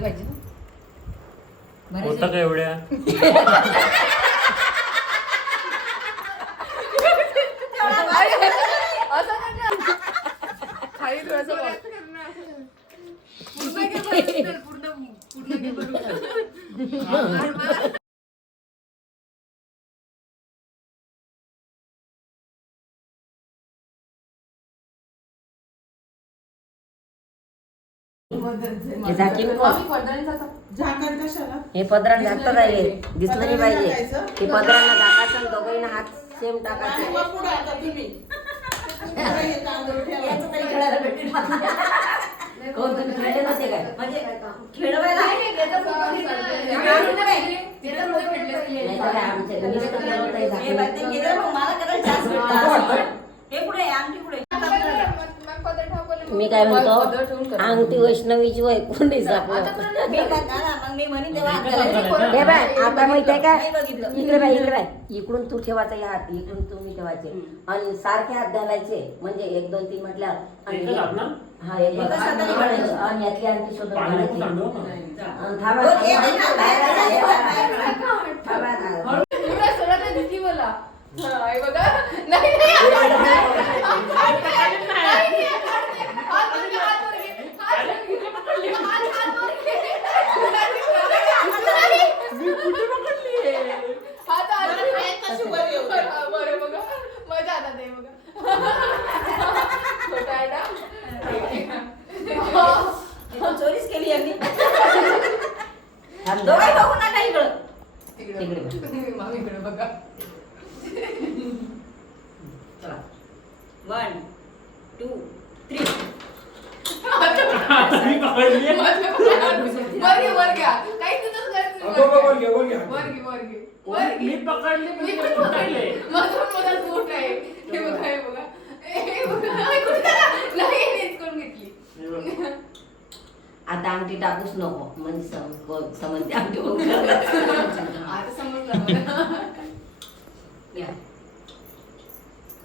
पाहिजे ना. होतं का एवढ्या. खाली थोडंसं. पूर्ण घे बरं, पूर्ण पूर्ण घे बरं. हे झाकीन कोण. झाकण कशाला? हे पदरात झाकतं राहिले. दिसलं नाही पाहिजे? हे पदरांना झाकायचं दोघांना हात सेम टाकायचे. हे. याचं तरी खेळायला भेटेल. कोण तुम्ही खेळले नव्हते काय? म्हणजे खेळवायला नाही, तर आमच्या. हे पुढे आमची पुढे मी काय म्हणतो. अंगठी वैष्णवीची वय कोणी आता सापडलं तर मी काय ना मग मी म्हणेन तेव्हा हात घालायचे. हे बाय आता माहीत आहे नाही का. इकडे बाय इकडे बाय. इकडून तू ठेवायचा या हात इकडून तुम्ही ठेवायचे. आणि सारखे हात घालायचे म्हणजे एक दोन तीन म्हटल्यावर. ना? हा एक आणि. आणि यातली आणखी शोधून घालायची. आणि थांबा, हो, हे नाही ना, थांबा, बाहेर थांबा, काढा, हे थांबा, बाहेर काढा. थांबा, थांबा. एवढा सरळ नाही दिसली मला हा, हे बघा नाही नाही, हात वर घे. हात वर घे. नाही, नाही, हात वर घे. हात वर घे, हात वर घे. हात वर घे. हात- हात वर घे. नाही. हात हात वर घे. कशी वर येऊ दे. हा, बरं बघा मजा आता ते बघा छोटा आहे ना हे तर चोरीच केली यांनी थांब, दोघंही बघू नका इकडं तिकडे तिकडे. मामीकडे बघा चला वन टू थ्री मी पकडली. वर घे घे. घे घे मी पकडली पण मी पण पकडले. माझं पण बघा बोट आहे हे बघा हे बघा हे बघा हे कुठे गेला? नाही हेच करून घेतली हे बघ. आता अंगठी टाकूच नको म्हणजे सम- समजते अंगठी. आता समजलं मला या.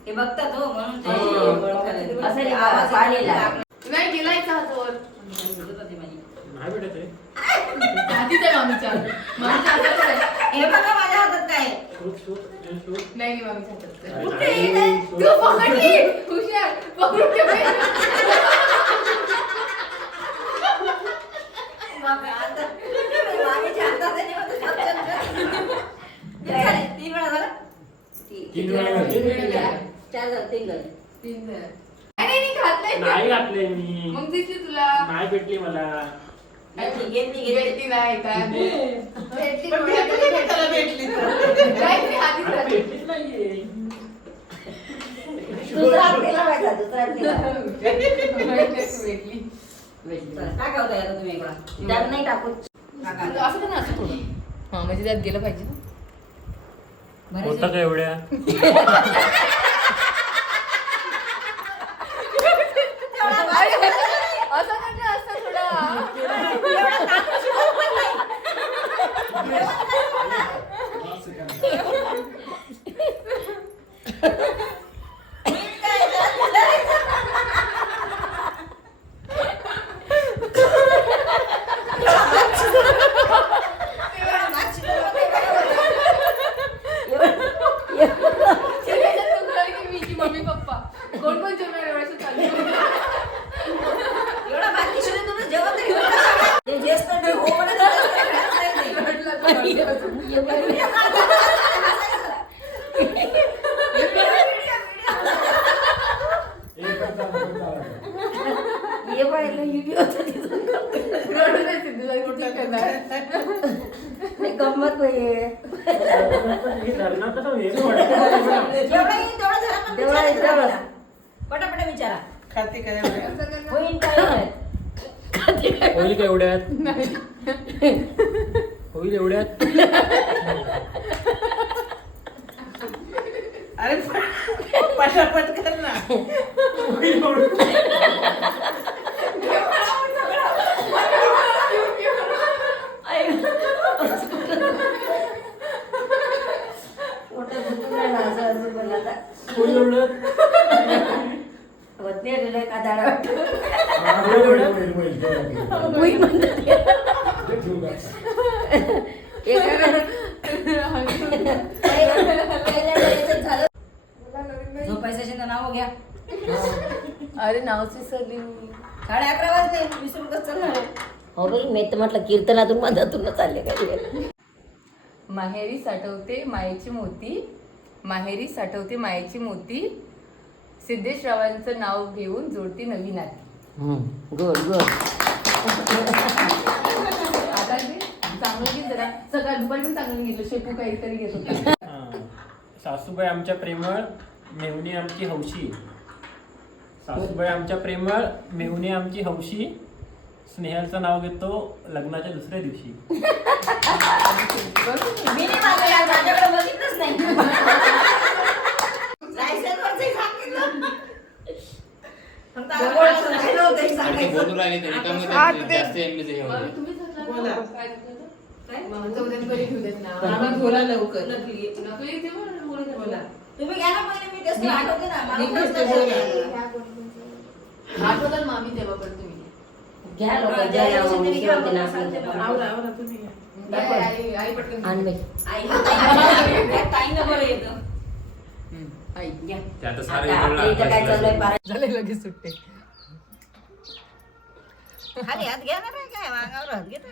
हे बघतात हो म्हणून ते हो. ओळखायला. असं? आवाज. नाही गेलायचा हातावर बोलत होते माझी. नाही भेटत आहे. हातीच आहे मामीच्या मामीच्या हातात आहे. हे बघा माझ्या हातात काय आहे. हे. नाही नाही मामीच्या हातात कुठे. तू पकडली हुशार पकडून ठेव बापरे, आता- मामीच्या हातात आहे तेव्हा तर छान छान छान. किती झाले? तीन वेळा झालं तीन वेळा घातली. चार झाले, तीन झाले. तीन जण. नाही नाही नाही, घातलंय ते. नाही घातले मी मग दिसली तुला नाही भेटली मला घेतली घेतली घेतली भेटली नाही काय भेटली पण त्याला भेटली तर? नाही आधीच. भेटलीच नाहीये. दुसरा दुसरा. भेटली आता तुम्ही त्यात नाही टाका. असं पण असं थोडं हा म्हणजे त्यात गेलं पाहिजे ना. बरं होतं का एवढ्या? Yeah. तेवढं. तिला. पटापट विचारा खाते काय होईल काय होईल? होईल का एवढ्यात होईल एवढ्यात अरे पटापट कर ना होईल एवढ्यात. झोपायचं नाव घ्या. अरे नावच विसरली साडे अकरा वाजले. विसरून कसं चालणार हो मी तर म्हटलं कीर्तनातून मधातूनच आले काय माहेरी साठवते मायेची मोती. माहेरी साठवते मायेची मोती. सिद्धेशरावांचं नाव घेऊन जोडती नवी नाती गुड गुड. चांगलं घे जरा सकाळ दुपारी पण चांगलं घेतलं शेपू काहीतरी घेत होता हा. सासूबाई आमच्या प्रेमळ मेहुणी आमची हौशी सासूबाई आमच्या प्रेमळ मेहुणी आमची हौशी स्नेहलचं नाव घेतो लग्नाच्या दुसऱ्या दिवशी मी नाही माझं यार, माझ्याकडे बघितलंच नाही लायसन्सवरचंही सांगितलं. फक्त आता माणसं राहिलं होतं हे आणि ते सांगायचं. बोलू राहिले तरी जास्त हे मग होते. बोला. लवकर. नकली बरं. बोला. तुम्ही घ्या ना पहिले मी टेस्ट आठवते ना. मला निघून. बोला. आठवतात मामी तेव्हा पण तुम्ही. घ्या लोक होते ना आवरा आवरा तुम्ही घ्या. आई- आई- आई पटकन आणि आई बरं येतं. हम्म, आई घ्या. ते आता आता सारे आपल्या इथं काय चाललंय? पारा झाले लगेच सुट्टे. खाली हात घ्या ना रे काय मागावर हात घेतो?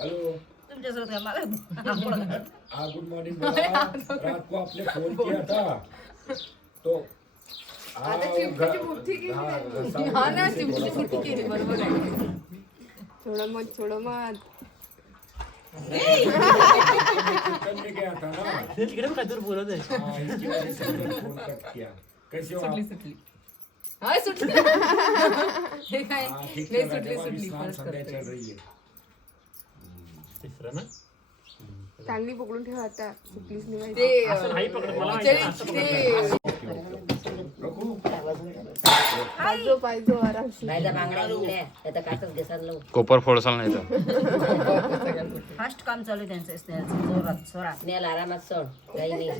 हेलो. तुमच्यासोबत काय मला हाँ गुड मॉर्निंग बोला रात को आपने फोन किया था? तो हाँ, चिमटीची मुठ्ठी केली हाँ. सामने हा ना चिमटीची थोड़ा मुठ्ठी सा केली. बरोबर आहे. थोडं मत थोडं मत कीर्तन में गया था ना? तिकडे काहीतरी बोलत आहे. हाँ, इसकी वजह से मैंने फोन कट किया. कैसे हो सुटली आप सुटली. हाय सुटली. हे काय? हाँ, ठीक लय सुटली सुटली. स्नान परत है तिसरं ना? चांगली पकडून ठेवा आता. सुटलीच नाही पाहिजे. ते असं नाही पकडत मला माहिती आहे, असं ते. Okay okay. रघु पाहिजो पाहिजो आरामशी राहिला बांगड्या बिंगड्या त्याचं काचच घेसाल लव. कोपर फोडसाल नाही तर. फास्ट काम चालू आहे त्यांचं जोरात स्नेहल आरामात सोड. काही नाही.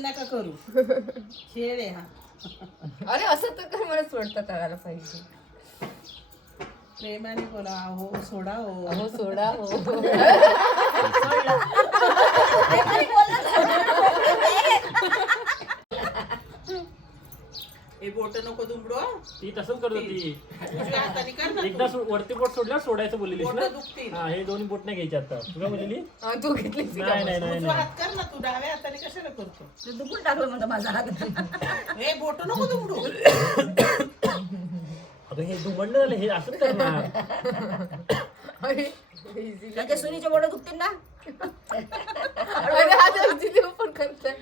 नका करू? खेळ आहे हा. अरे असं तर काय मला सोडता करायला पाहिजे. प्रेमाने बोला हो सोडा हो. अहो सोडा हो. हे बोट नको दुमडो ती तसंच करत होती. उजव्या हाताने कर ना एकदा सो- वरती बोट सोडल्यावर सोडायचं बोललेलीस ना? बोटं दुखतील. हा हे दोन्ही बोट नाही घ्यायचे आता. तुला बोललेली? हा, तू घेतली नाही नाही नाही उजवा नाही. हात कर ना तू डाव्या हाताने कशाला करतो? ते दुखून टाकलं म्हणतो माझा हात. हे बोट नको दुमडू. अगं हे दुमडलं झालं हे असंच करणार. त्याच्या सुनीचे बोट दुखतील ना? अरे हा जलदी देव पण करतोय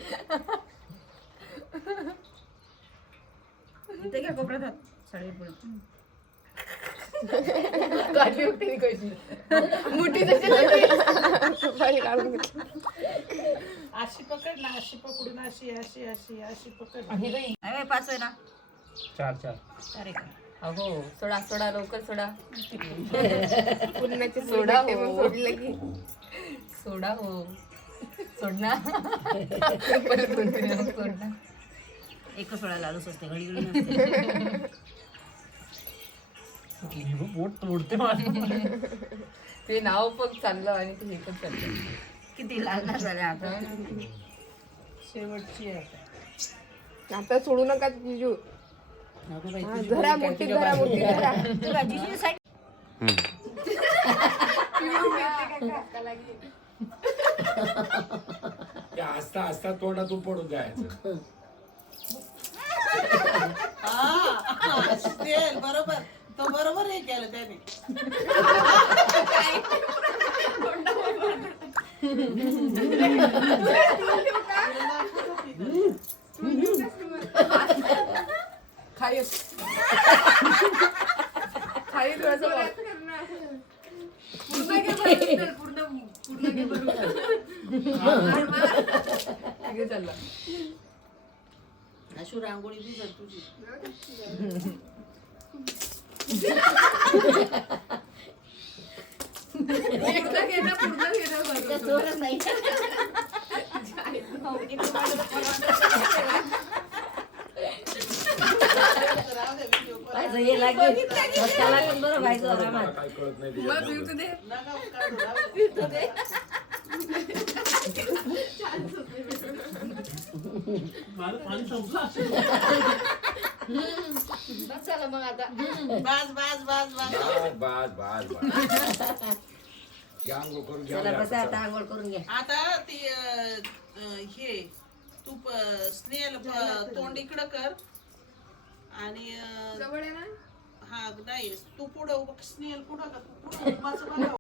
इथे घ्या कोपऱ्यात हात. साडी पुढे. काढली होती नी कशी? मुठी तशी लागली. सुपारी काढून घेतली. अशी पकड ना अशी पकडून अशी अशी अशी अशी पकड. हे पाच आहे ना. चार चार. अरे काय. अहो सोडा सोडा लवकर सोडा. पुरणाचे सोडा सोडा हो. सोडलं की. सोडा हो. सोड ना लालूच असते घडी घडी नसते. हे बोट तोडते ते नाव पण चाललं आणि ते हे पण चाललं किती लागणार झाले आता. शेवटची आता. आता सोडू नका जिजू. हा, मोठी बाजूला. मोठी साईड ते हसता हसता तोंडातून पडून जायचं. हा, स्नेहल, बरोबर. तो बरोबर हे केलं त्याने खाई खाई थोडंसं वाट. पूर्ण घे बरं, उचल, पूर्ण पूर्ण घे बरं. ठीक आहे, चाललं. अशी रांगोळी बी कर तुझी एकदा घे ना, पूर्ण घे ना बरं. चोरच नाही हे लागेल रस्त्याला लागेल बरं पाहिजे आरामात काय कळत नाही राहू दे. माझं पाणी संपलं. बस चला मग आता. बाज बाज बाज बाज बस. बस बस बस. घ्या अंघोळ करून घ्या चला आता. बसा आता आंघोळ करून घ्या. आता ती अं, अं, हे तू प- स्नेहल प- तोंड इकडं कर. आणि अं, जवळ आहे ना? हा नाही तू पुढं उभं- स्नेहल पुढं का तू पुढं उभाच बघा